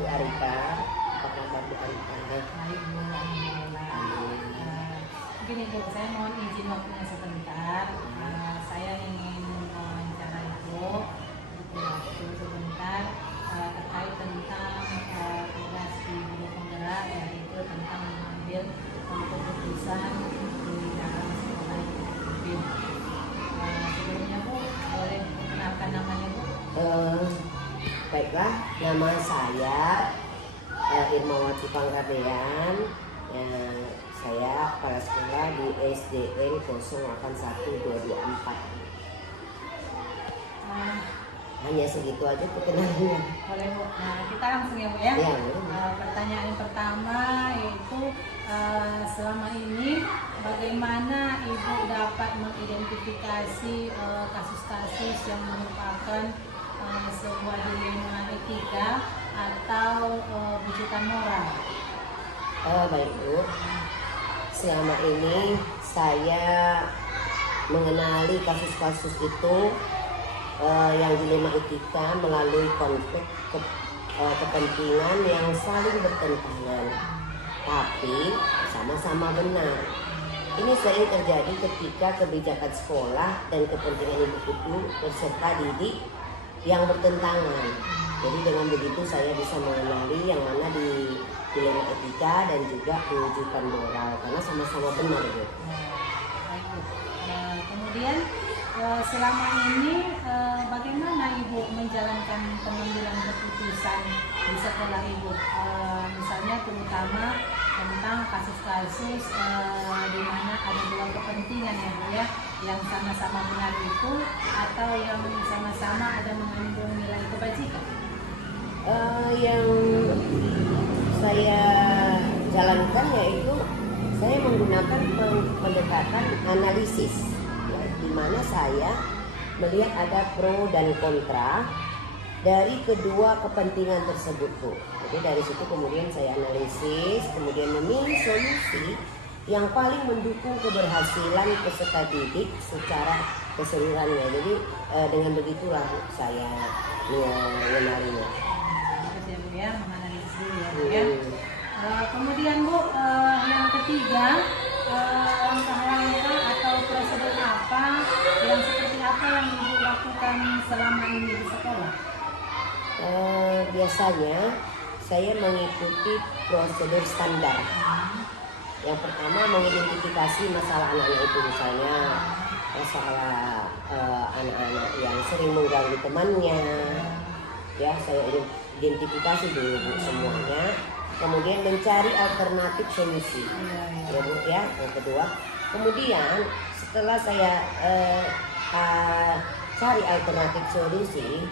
Bu Arika. Apa kabar Bu Arika? Baik Bu, alhamdulillah. Mungkin Ibu, saya mohon izin waktunya sebentar. Saya ingin wawancara Ibu waktu sebentar terkait tentang tugas di Guru Penggerak, yaitu tentang mengambil keputusan di dalam sekolah itu. Sebelumnya Bu, boleh perkenalkan namanya Bu? Baiklah, nama saya Irmawati Panggabean. Saya kepala sekolah di SDN 081224. Hanya segitu aja perkenalannya. Boleh Bu. Nah, kita langsung ya Bu ya. Ya, pertanyaan yang pertama yaitu selama ini bagaimana Ibu dapat mengidentifikasi kasus-kasus yang merupakan sebuah dilema etika atau bujukan moral? Baik Bu. Selama ini saya mengenali kasus-kasus itu yang dilema etika melalui konflik kepentingan yang saling bertentangan, tapi sama-sama benar. Ini sering terjadi ketika kebijakan sekolah dan kepentingan individu beserta didik yang bertentangan. Jadi dengan begitu saya bisa mengenali yang mana di dilema etika dan juga mewujudkan moral karena sama-sama benar Bu. Baik Bu. Kemudian selama ini bagaimana Ibu menjalankan pengambilan keputusan di sekolah Ibu? Misalnya terutama tentang kasus-kasus di mana ada dua kepentingan ya Bu ya, yang sama-sama benar itu atau yang sama-sama ada mengandung nilai kebajikan. Yang saya jalankan yaitu saya menggunakan pendekatan analisis, ya, di mana saya melihat ada pro dan kontra dari kedua kepentingan tersebut Bu. Jadi dari situ kemudian saya analisis, kemudian memilih solusi yang paling mendukung keberhasilan peserta didik secara keseluruhannya. Jadi dengan begitulah Bu, saya mengenalinya. Ya Bu ya, menganalisis dulu ya Bu ya. Kemudian Bu, yang ketiga, langkah-langkah atau prosedur apa yang seperti apa yang Ibu lakukan selama ini di sekolah? Biasanya saya mengikuti prosedur standar. Yang pertama mengidentifikasi masalah anak-anak itu, misalnya masalah anak-anak yang sering mengganggu temannya, ya saya identifikasi dulu Bu semuanya. Kemudian mencari alternatif solusi, ya Bu ya. Yang kedua, kemudian setelah saya cari alternatif solusi,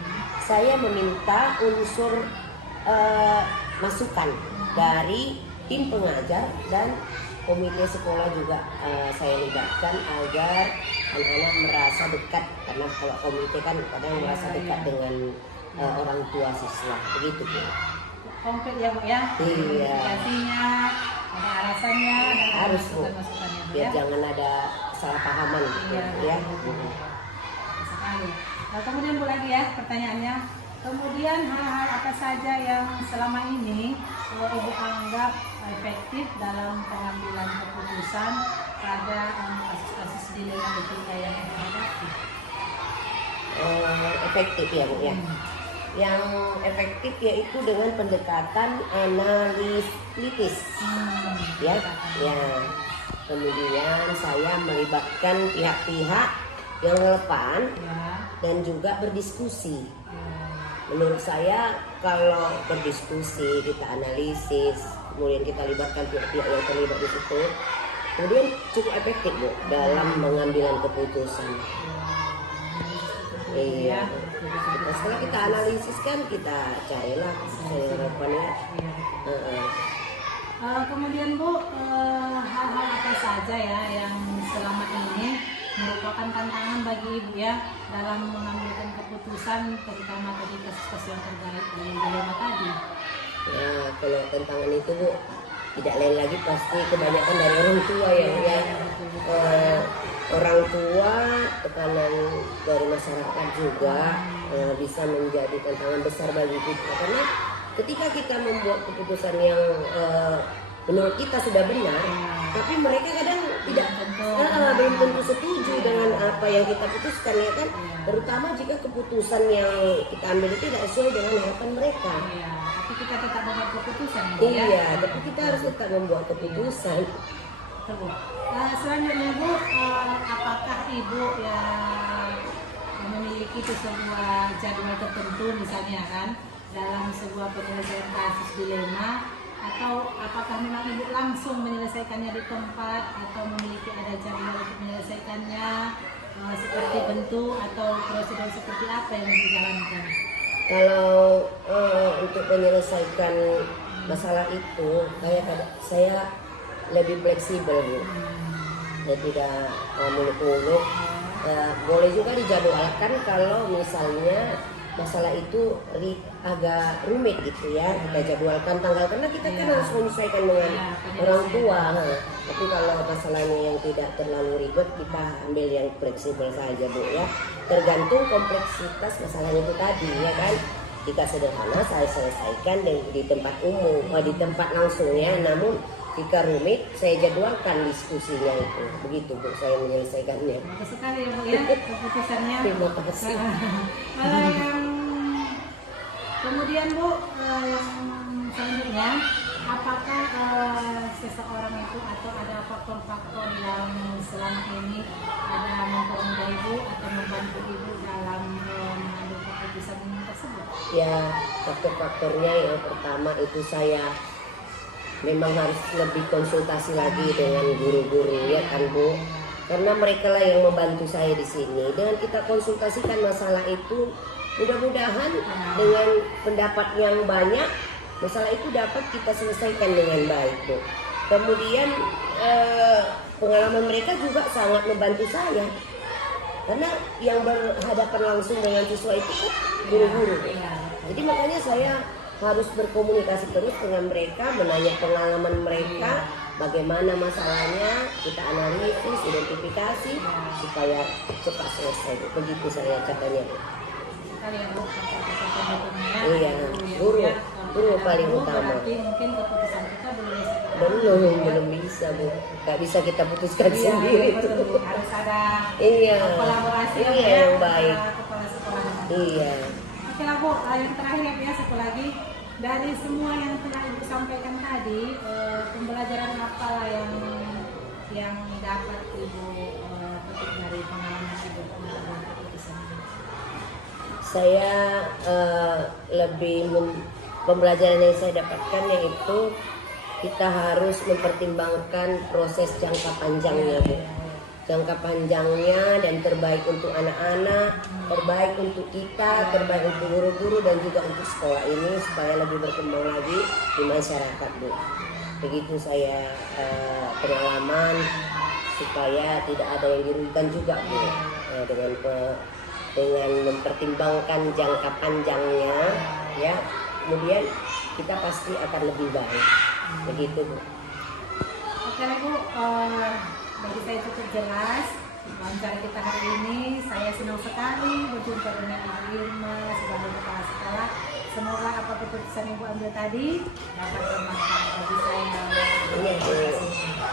saya meminta unsur masukan dari tim pengajar dan komite sekolah juga saya libatkan agar anak-anak merasa dekat, karena kalau komite kan kadang merasa dekat dengan orang tua siswa, begitu Bu. Konkret ya Bu ya, identifikasinya, ada alasannya, dan harus Bu, masukan-masukannya Bu biar ya. jangan ada salah pahaman gitu ya. Sekali. Nah, kemudian Bu lagi ya pertanyaannya. Kemudian hal-hal apa saja yang selama ini Ibu anggap efektif dalam pengambilan keputusan pada kasus-kasus dilema etika yang Ibu hadapi? Efektif ya Bu ya. Yang efektif yaitu dengan pendekatan analitis, ya. Kemudian saya melibatkan pihak-pihak yang relevan dan juga berdiskusi. Menurut saya kalau berdiskusi, kita analisis, kemudian kita libatkan pihak-pihak yang terlibat di situ, kemudian cukup efektif Bu dalam pengambilan keputusan. Iya. Setelah kita analisis kan kita carilah relevannya. Kemudian Bu, hal-hal apa saja ya yang selama ini merupakan tantangan bagi Ibu ya dalam mengambilkan keputusan, terutama tadi kasus-kasus yang terkait dengan dilema tadi? Ya, kalau tantangan itu Bu, tidak lain lagi pasti kebanyakan dari orang tua ya Bu ya. Orang tua, tekanan dari masyarakat juga bisa menjadi tantangan besar bagi kita, karena ketika kita membuat keputusan yang menurut kita sudah benar, tapi mereka kadang tidak belum tentu setuju dengan apa yang kita putuskan, ya kan? Terutama jika keputusan yang kita ambil itu tidak sesuai dengan harapan mereka. Iya, tapi kita tetap membuat keputusan. Iya, tapi kita harus tetap membuat keputusan. Selanjutnya Bu, apakah Ibu yang memiliki sebuah jadwal tertentu misalnya kan dalam sebuah penyelesaian kasus dilema, atau apakah memang Ibu langsung menyelesaikannya di tempat atau memiliki ada jadwal untuk menyelesaikannya, seperti bentuk atau prosedur seperti apa yang dijalankan? Kalau untuk menyelesaikan masalah itu, saya lebih fleksibel Bu. Saya tidak muluk-muluk. Boleh juga dijadwalkan kalau misalnya masalah itu agak rumit gitu ya, kita jadwalkan tanggal, karena kita kan harus menyesuaikan dengan orang tua. Tapi kalau masalahnya yang tidak terlalu ribet, kita ambil yang fleksibel saja Bu ya, tergantung kompleksitas masalahnya itu tadi ya kan. Jika sederhana saya selesaikan di tempat umum, di tempat langsung ya, namun jika rumit saya jadwalkan diskusinya itu. Begitu Bu saya menyelesaikannya. Bagus sekali ya Bu ya keputusannya. Terima kasih. Kalau yang kemudian Bu, yang selanjutnya, apakah seseorang itu atau ada faktor-faktor yang selama ini ada mempermudah Ibu atau membantu Ibu dalam mengambil keputusan ini tersebut? Ya, faktor-faktornya yang pertama itu saya memang harus lebih konsultasi lagi dengan guru-guru ya kan Bu, karena mereka lah yang membantu saya di sini. Dengan kita konsultasikan masalah itu, mudah-mudahan dengan pendapat yang banyak masalah itu dapat kita selesaikan dengan baik Bu. Kemudian pengalaman mereka juga sangat membantu saya, karena yang berhadapan langsung dengan siswa itu kan guru-guru. Jadi makanya saya harus berkomunikasi terus dengan mereka, menanya pengalaman mereka, bagaimana masalahnya, kita analisis, identifikasi supaya cepat selesai. Begitu saya katanya. Iya, guru paling utama. Mungkin keputusan kita belum bisa Bu, nggak bisa kita putuskan sendiri. Betul. Harus ada kolaborasi yang baik. Kepala sekolah. Iya. Oke lah Bu, yang terakhir ya satu lagi, dari semua yang telah Ibu sampaikan tadi, pembelajaran apa lah yang dapat Ibu petik dari pengalaman Ibu dalam keputusan ini? Saya pembelajaran yang saya dapatkan yaitu kita harus mempertimbangkan proses jangka panjangnya Bu. Jangka panjangnya dan terbaik untuk anak-anak, terbaik untuk kita, terbaik untuk guru-guru dan juga untuk sekolah ini supaya lebih berkembang lagi di masyarakat Bu. Begitu saya pengalaman supaya tidak ada yang dirugikan juga Bu, dengan mempertimbangkan jangka panjangnya ya, kemudian kita pasti akan lebih baik. Begitu Bu. Oke Bu, bagi saya cukup jelas wawancara kita hari ini. Saya senang sekali berjumpa dengan Ibu Irma sebagai kepala sekolah. Semoga apa keputusan Ibu ambil tadi dapat bermanfaat bagi saya. Iya Bu.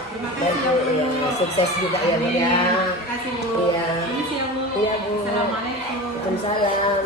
Terima kasih ya Bu. Sukses juga ya Bu ya. Terima kasih Bu. Iya. Ini sih ya Bu. Iya Bu. Assalamualaikum. Waalaikumsalam.